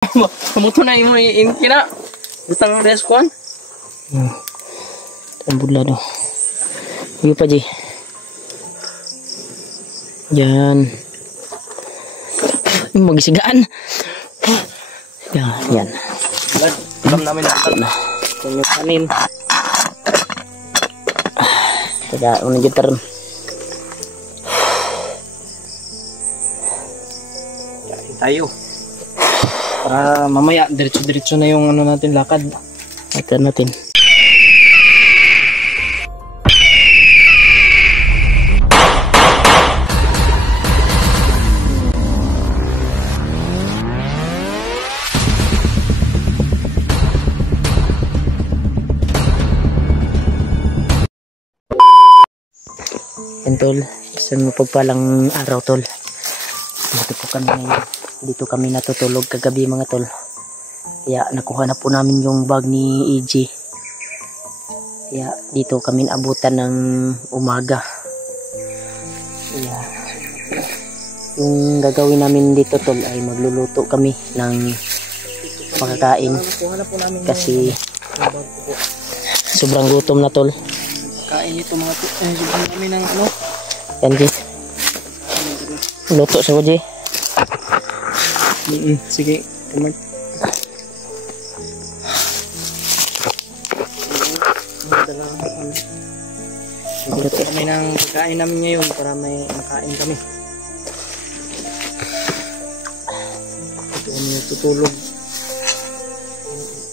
Kamuto na imo kina. Butang res kuan. Tambula do. Iyo pa di. Yan. Magisigaan. Yan. Alam namin na. Yung kanin. Kaya unang gitar. Kain tayo. Para mamaya diretso-diretso na yung ano natin lakad. Ito natin. Yan tol, isang mapagpalang araw tol. Dito kami natutulog kagabi mga tol. Kaya nakuha na po namin yung bag ni EJ. Kaya dito kami naabutan ng umaga. Kaya yung gagawin namin dito tol ay magluluto kami ng makakain. Kasi sobrang gutom na tol. Kain ito mga tol. Sobrang kami ng ano. Yan di. Luto sa ko di. Sige. Kumag. Luto kami ng pagkain namin ngayon para may makain kami. Ito kami tutulog.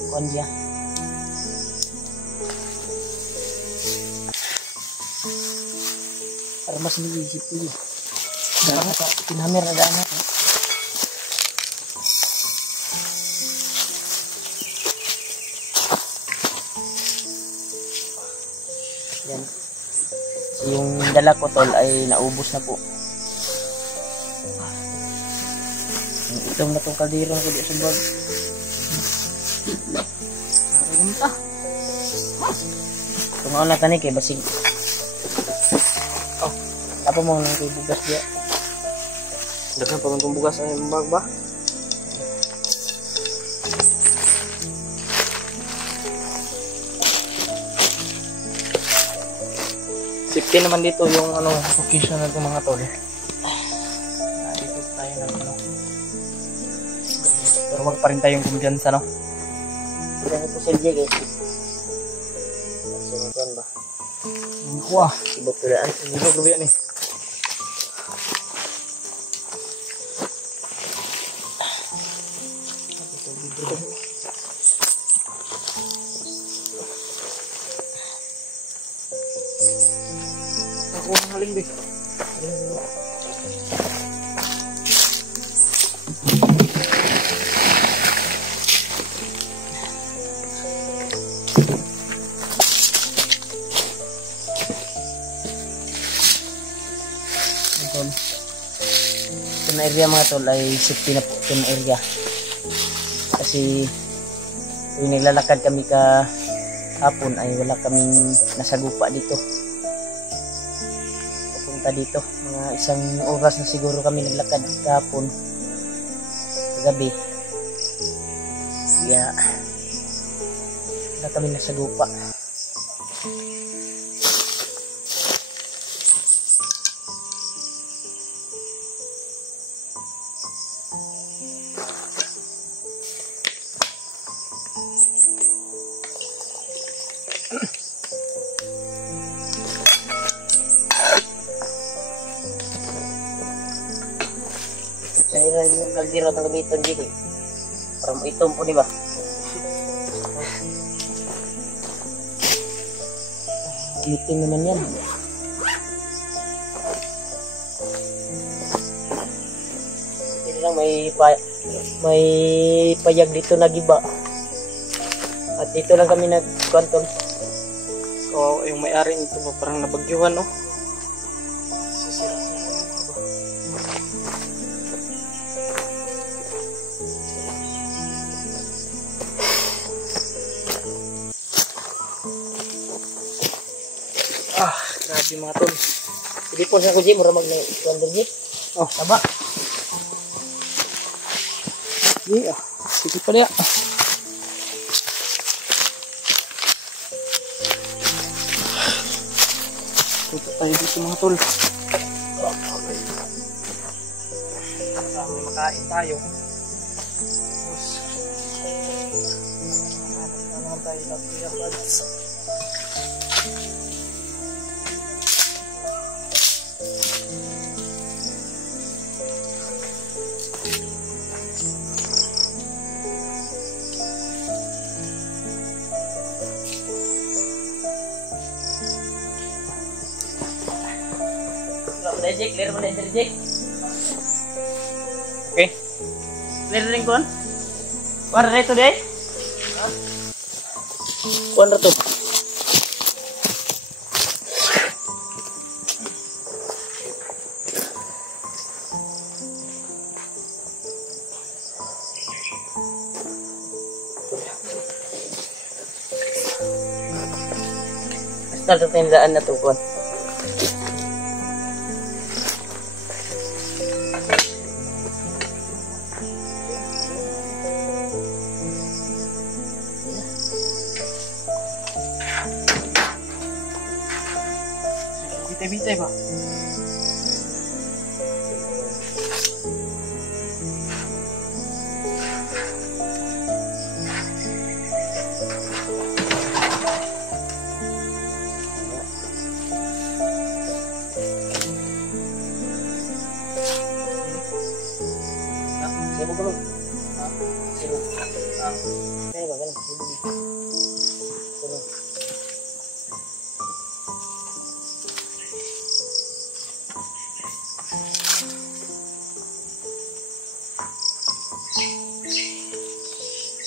Kondya. Para mas nag-iisip ko yun. Pinamir na daan natin. Yan. Yung dala ko tol ay naubos na po. Itong na itong kaldirong ko sa bag. Narimta. Tumaon na tanik eh, basig. Apa mo nang bugas dia? Daghan pa man bugas ay bag ba? Safety naman dito yung ano, occasion na itong mga tol. Dito tayo ng ano. Pero wag pa rin tayong kumpiyansa, no? Tidak ko sa JG. Sumukan ba? Wah, Ibot tulaan. ibig gabi yan eh. Ako ang haling be. Ito na area mga tol ay safety na po ito na area. Kasi kung naglalakad kami hapon ay wala kaming nasagupa dito. Papunta dito. Mga isang oras na siguro kami naglakad kahapon. Kagabi. Kaya wala kami nasagupa. Saya yung kaldero ng gamiton dito. Para maitom po, di ba? Gamitin naman yan. Hindi lang may payag dito na giba. At dito lang kami nag-quantum. O yung may-ari nito ba parang nabagyuhan, no? Sisira. Grabe mga tol. Hindi po sa kuji, mura mag na 200 G. Oh, taba. Yeah. Sige pa diya. Punta tayo dito mga tol. May makain tayo. Naman tayo ng Kuya Buds. Clear mo na yung Jake. Okay. Clear rin kon? Para rito deh. Kuan rito. Basta ito tindaan na ito kuan. Bitay-bitay ba? Sibuk dulu. Sibuk. Kaya ba ganun? Sibuk.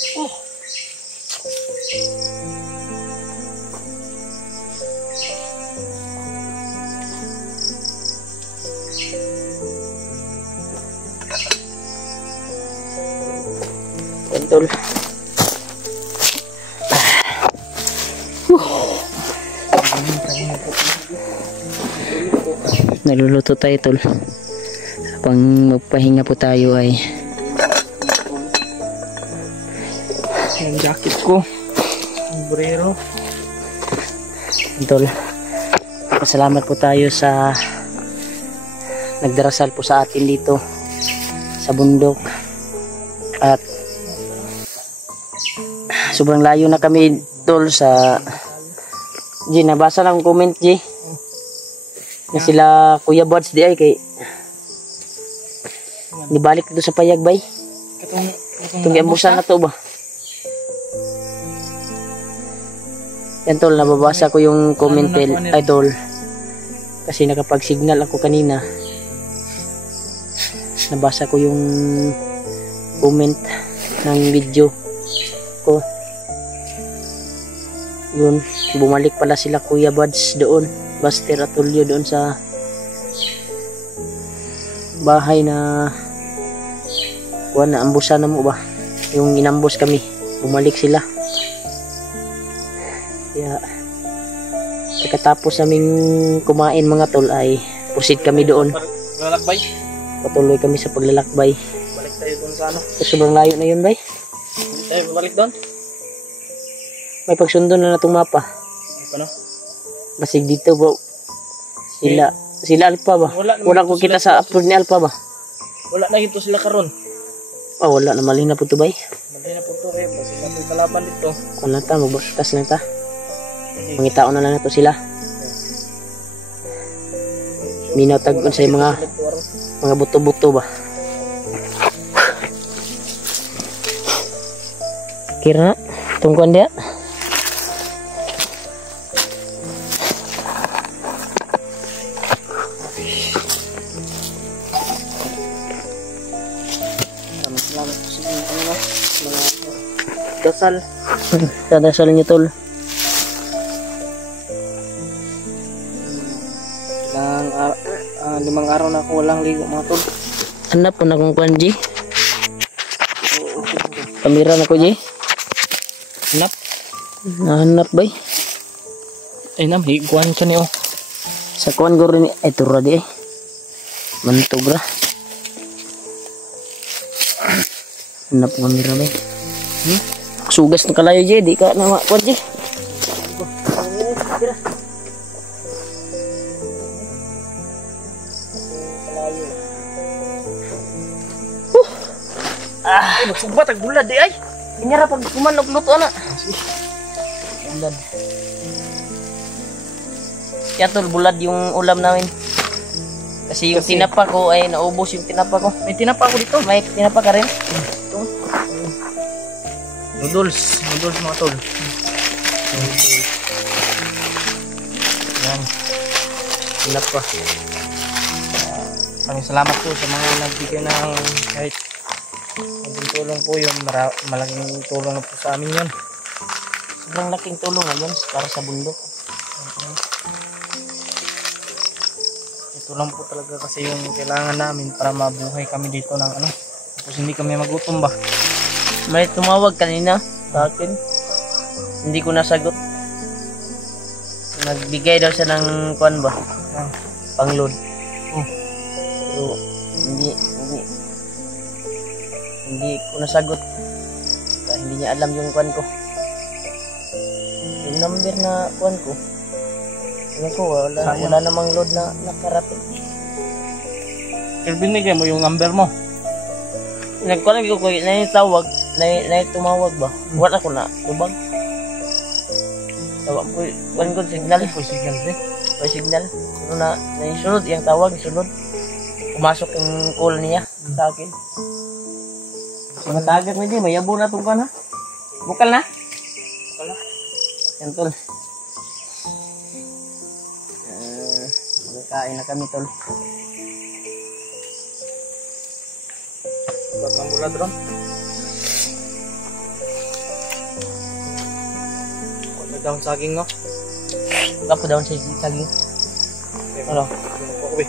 Sibuk. Tol. Naluluto tayo tol. Habang magpahinga po tayo ay yung jacket ko. Sombrero. tol. Pasalamat po tayo sa nagdarasal po sa atin dito sa bundok. At sobrang layo na kami tol sa G, nabasa lang comment G na sila Kuya Buds di ay kay dibalik dito sa payag bay itong giambusan na to ba yan tol, nababasa ko yung comment ay tol kasi nakapag signal ako kanina, nabasa ko yung comment ng video ko. Yun, bumalik pala sila Kuya Buds doon, Buster at Tulio doon sa bahay na kuwan na ambusan na mo ba, yung inambos kami, bumalik sila. Kaya pagkatapos naming kumain mga tol ay proceed kami doon, Lalakbay. patuloy kami sa paglalakbay. Balik tayo doon sa ano. Sobrang layo na yun bay, Hindi tayo balik doon. may pagsundo na natong mapa. Ano? Basig dito bro. Sila Alpha ba? Wala ko kita sa upload ni Alpha ba? Wala na ito sila karon. Oh, wala na malina po to bay. Malay na po ito kayo. Kasi na po kalaban dito. Kung lang ta, magbakas lang ta. Mangitaon na lang na to sila. Minaw tagon sa mga buto-buto ba? Kira, tungkuan dia. Salamat po sa mga dasal. Dadasal niyo tol. Limang araw na ako walang ligo mga tol. Hanap po na kong kuan G. Kamera na ko G. Hanap. Hanap bay. Ay nam, higuan siya niyo. Sa kuan guro ni ay tura di ay. Mantog ra. Hanap ko kamera ba? Sugas ng kalayo Jay, di ka na makuha Jay. Ay, magsugbat ang bulad di ay. Inyara pag kumanog luto na. Bulad. Kaya tol, bulad yung ulam namin. Kasi yung tinapa ko ay naubos yung tinapa ko. May tinapa ako dito. May tinapa ka rin? Noodles mga tol. Yan. Tinapa. Maraming salamat po sa mga nagbigay ng kahit konting tulong po yun. Malaking tulong na po sa amin yun. Sobrang laking tulong ngayon para sa bundok. Ito lang po talaga kasi yung kailangan namin para mabuhay kami dito ng ano. Tapos hindi kami magutom ba. May tumawag kanina sa akin. Hindi ko nasagot. Nagbigay daw siya ng kuan ba? Pangload. Pero hindi ko nasagot. Kaya hindi niya alam yung kuan ko. Yung number na kuan ko. Yung ko wala namang load na nakarating. Kaya binigay mo yung number mo. Nagkuhan ko na yung tawag, na yung tumawag ba? Wala ko na, tubag. Tawag ko, kuhan ko signal. May signal din. May signal. Ano na yung sunod, yung tawag, sunod. Pumasok yung call niya sa akin. Mga tagat mo dyan, may yabo na itong kuhan ha? Bukal na? Bukal na. Yan tol. Magkain na kami tol. Ba't ng bulad ron? Wala daw saging no? Kapo daw sa saging. Ano? Okay.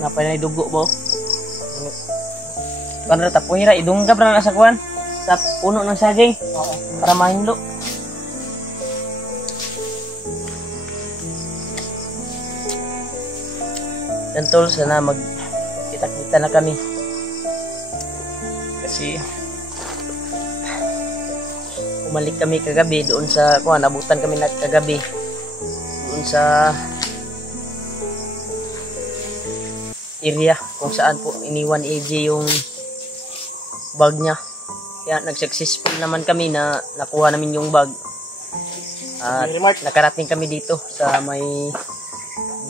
Napay na idugo ba? Para tapuhira, idunggab na nasa kuhan. Sa puno ng saging. Oo. Para mahinlo. Yan tol, sana magkita-kita na kami. Kasi umalik kami kagabi doon sa kuha, nabutan kami na kagabi doon sa area kung saan po iniwan AJ yung bag niya. Kaya nag-successful naman kami na nakuha namin yung bag. At nakarating kami dito sa may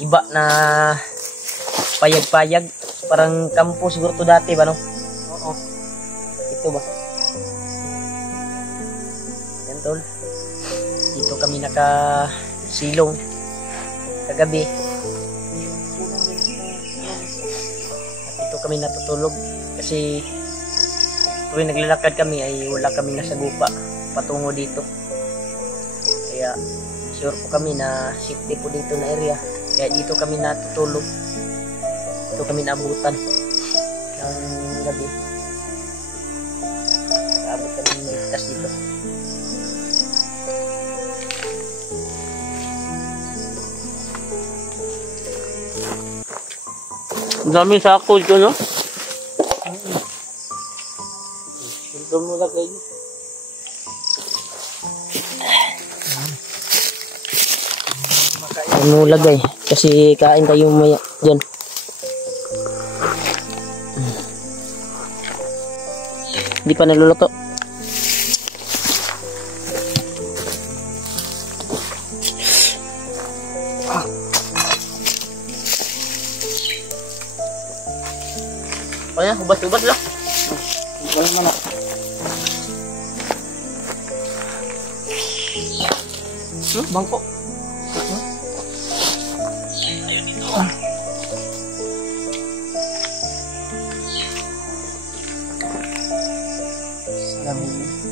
giba na payag-payag. Parang kampo siguro to dati ba no? Oo. Ito ba? Yan tol. Dito kami nakasilong kagabi. At dito kami natutulog kasi tuwing naglalakad kami ay wala kami nasagupa patungo dito. Kaya sure po kami na safety po dito na area. Kaya dito kami natutulog. Dito kami naabutan ng gabi. Abot kami ng ligtas dito. Ang daming sako dito, no? Ito mo lang kayo. Ano lagay? Kasi kain kayo maya dyan. Hindi pa naluluto. O yan, hubas-hubas lang. Walang mana. Bangko. Ayun dito.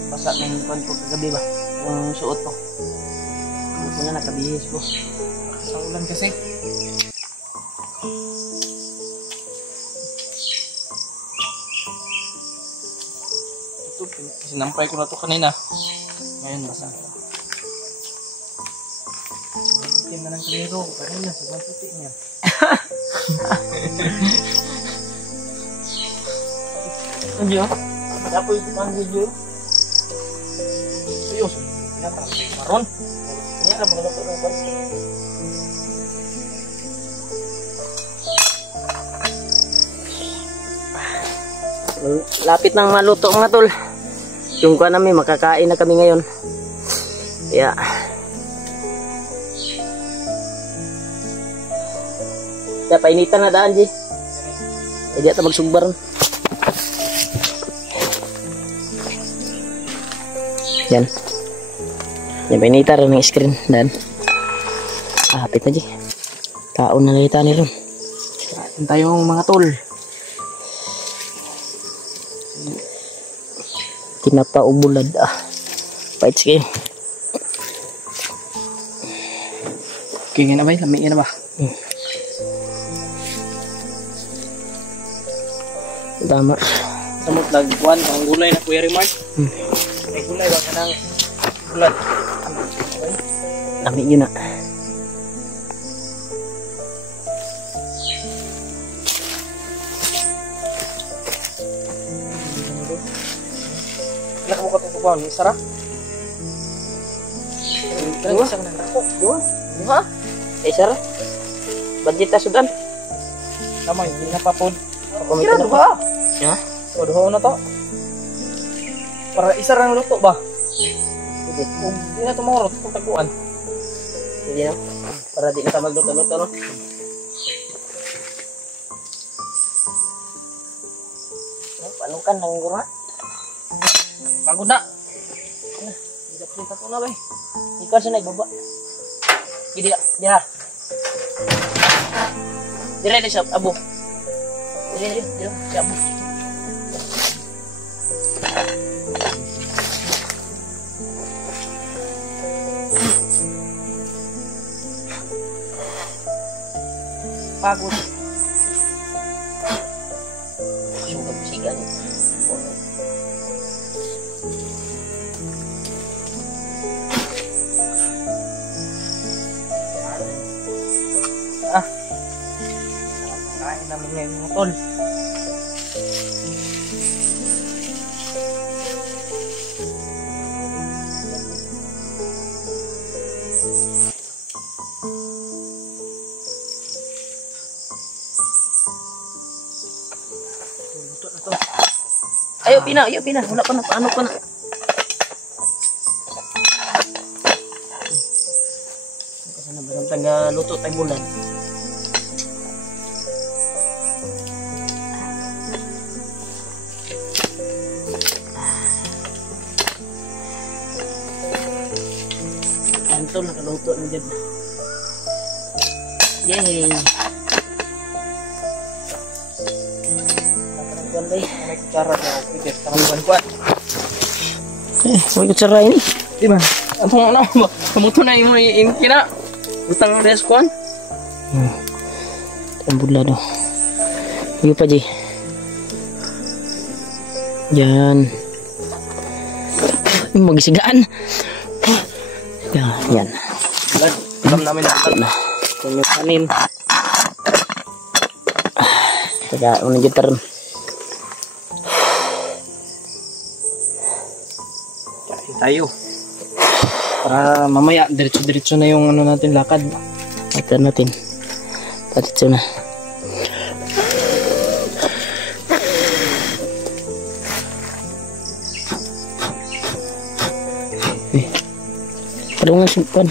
Basa na yung pan ko kagabi ba? Yung suot ko. Hindi ko na nakabihis ko. Sa ulan kasi. Ito, sinampay ko na to kanina. Ngayon, basa. Itim na ng kalero. Kanina, sobrang puti niya. Andiyo. Dapoy ang video. Ayos. Pinata. Maron. Ini ra magluto ng kon. Lapit nang maluto mga tol. Yung kuha namin, makakain na kami ngayon. Kaya painitan na daan, Ji. Hindi ata magsugbar. Yan. Yan, painitan rin ng screen. Dan. Lapit na, Ji. Kaon na nalita nila. Kain tayong mga tol. Kinapaubulad. Pahit sige. Okay na ba? Lamiin na ba? Tama. Samot lagpuan ang gulay na Kuya Remark. May gulay ba kanang bulat? Lami yun na. Ilan mo katutubuan? Isara? Dua? Isang nangako. Dua? Diba? Sir, budget na sudan. Tama, hindi na pa po. Kumita na pa. Ha? So, duho na to. Para isa lang luto ba? Hindi. Kung hindi na tumurot, kung taguan. Hindi na. Para di na ka magluto-luto, no? Paano ka nang gura? Pagod na. Hindi na prita ko na ba? Ikaw siya na ibaba. Hindi na. Hindi na. Dire na siya, abo. Dire siya, abo. Pagod. Sugab sigan. Kain namin ngayon mga tol. Luto na to. Ayo, pina. Wala pa na. Paano pa na? Kasi na ba taga luto tayo bulan? Ito, nakaluto na dyan. Yay! Nakalanggan ba eh? May kutsara na ako. Pwede, tangan kuwan. May kutsara ini. Di ba? Ang ano ba? Kamuto na yung kina. Butang res kuwan. Ang budla do. Sige pa, Ji. Yan. Magsigaan. Yan. Alam namin na. Na. Yung kanin. Taga, unang gitar. Kain tayo. Para mamaya, diretso-diretso na yung ano natin lakad. Ito natin. Patito na. Parang nga simpan.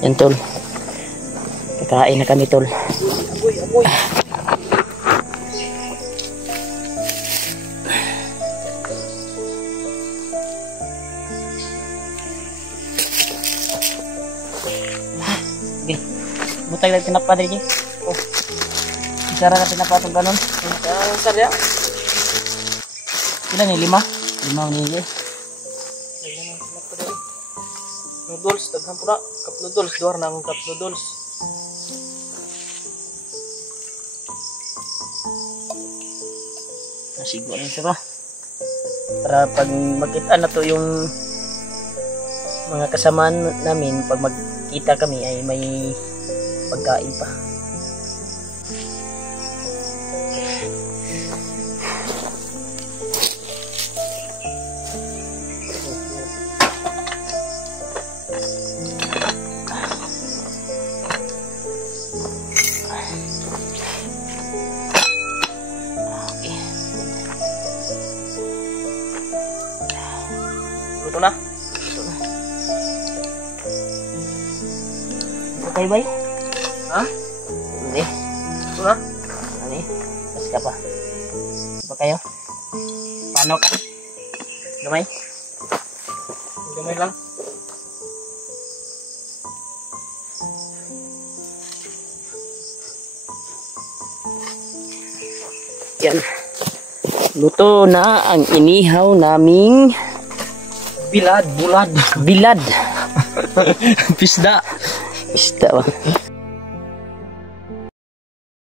Yan, tol. Kakain na kami, tol. Apoy. Okay. Butay lang tinapa diri. Oh. Isara na tinapa itong ganon. Ang sarya. Ilan yung 5? 5 nili. Noodles, daghan po na. Cup noodles, duwar na akong cup noodles. Nasigo rin siya ba? Para pag magkita na to yung mga kasamaan namin, pag magkita kami ay may pagkain pa. Ito na. Ito tayo bay? Ha? Hindi. Ito na. Ano eh? Mas ka pa. Ito pa kayo? Paano ka? Gamay? Gamay lang. Yan. Luto na ang inihaw naming Bulad. bilad. Pisda. Isda ba?